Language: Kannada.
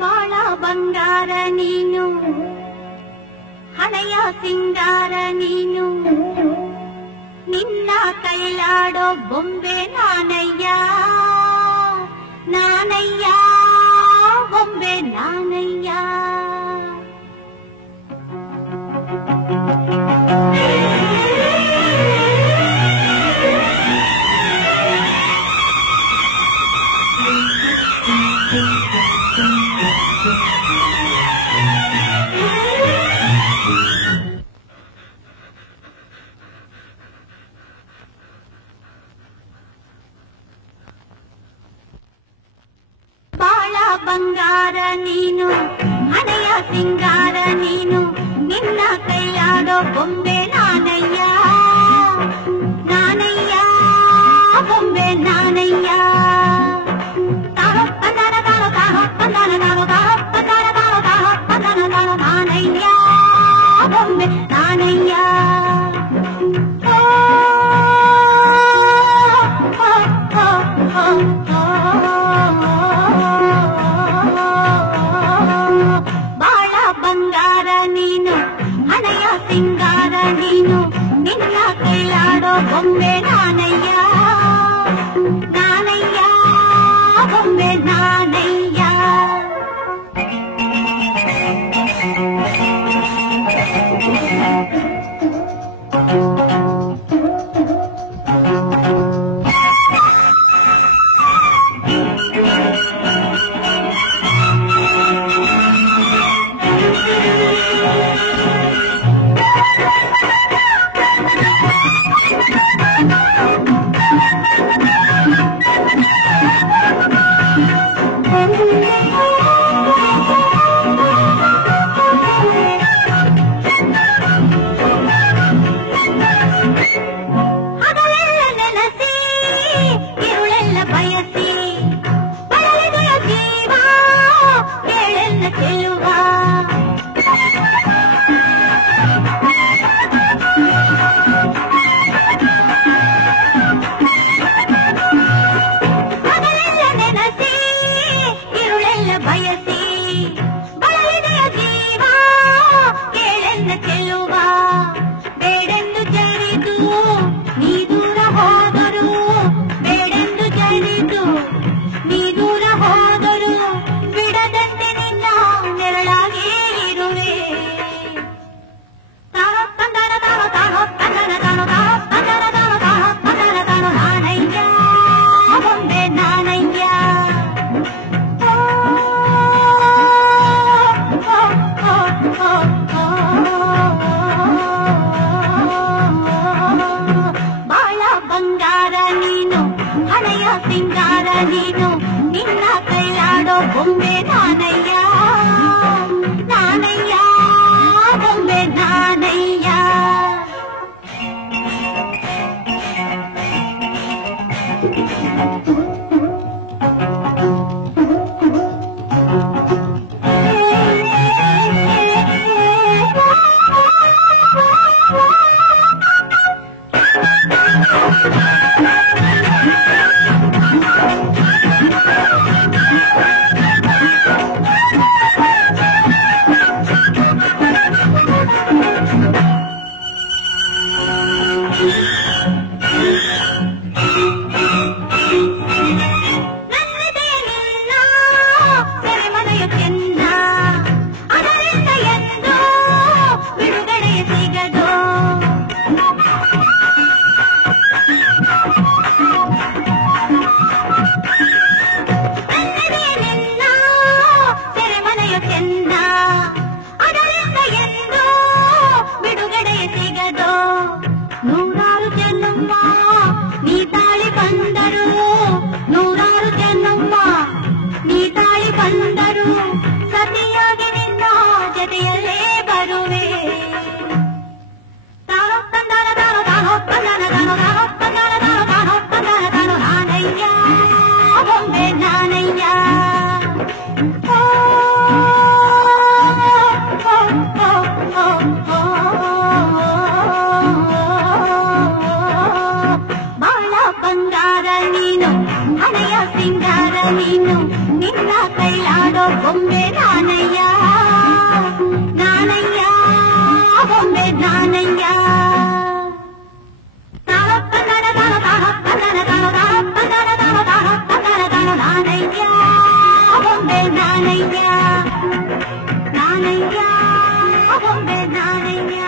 ಬಾಳ ಬಂಗಾರ ನೀನು, ಹಳೆಯ ಸಿಂಗಾರ ನೀನು, ನಿನ್ನ ಕೈಲಾಡೋ ಬೊಂಬೆ ನಾನಯ್ಯ, ನಾನಯ್ಯ ಬೊಂಬೆ ನಾನಯ್ಯ. ಬಾಳ ಬಂಗಾರ ನೀನು, ಹಣೆಯ ಸಿಂಗಾರ ನೀನು, ನಿನ್ನ ಕೈಲಾಡೋ ಬೊಂಬೆ ನಾನಯ್ಯ, ನಾನಯ್ಯ ಬೊಂಬೆ ನಾನಯ್ಯ. ತಾರೋ ತಂದಾನ ತಾರೋ ತಾರೋ ತಂದಾನ ತಾರೋ ತಾರೋ ತಂದಾನ ತಾರೋ ತಾರೋ ತಂದಾನ ತಾರೋ ನಾನಯ್ಯ ಬೊಂಬೆ ನಾನಯ್ಯ. ಬಾಳ ಬಂಗಾರ ನೀನು, ಹಣೆಯ ಸಿಂಗಾರ ನೀನು, ನಿನ್ನ ಕೈಲಾಡೋ ಬೊಂಬೆ ನಾನಯ್ಯ, ನಾನಯ್ಯ ಬೊಂಬೆ ನಾನಯ್ಯ. ಹಗಲೆಲ್ಲ ನೆನಸಿ ಇರುಳೆಲ್ಲ ಬಯಸಿ ಬಳಲಿದೆಯ ಜೀವ ಕೇಳೆಲ್ಲ ಚೆಲುವ. ಹಗಲೆಲ್ಲ ನೆನಸಿ ಇರುಳೆಲ್ಲ ನಾನಯ್ಯ ಬೊಂಬೆ ನಾನಯ್ಯ ನಾನಯ್ಯ ಬೊಂಬೆ ನಾನಯ್ಯ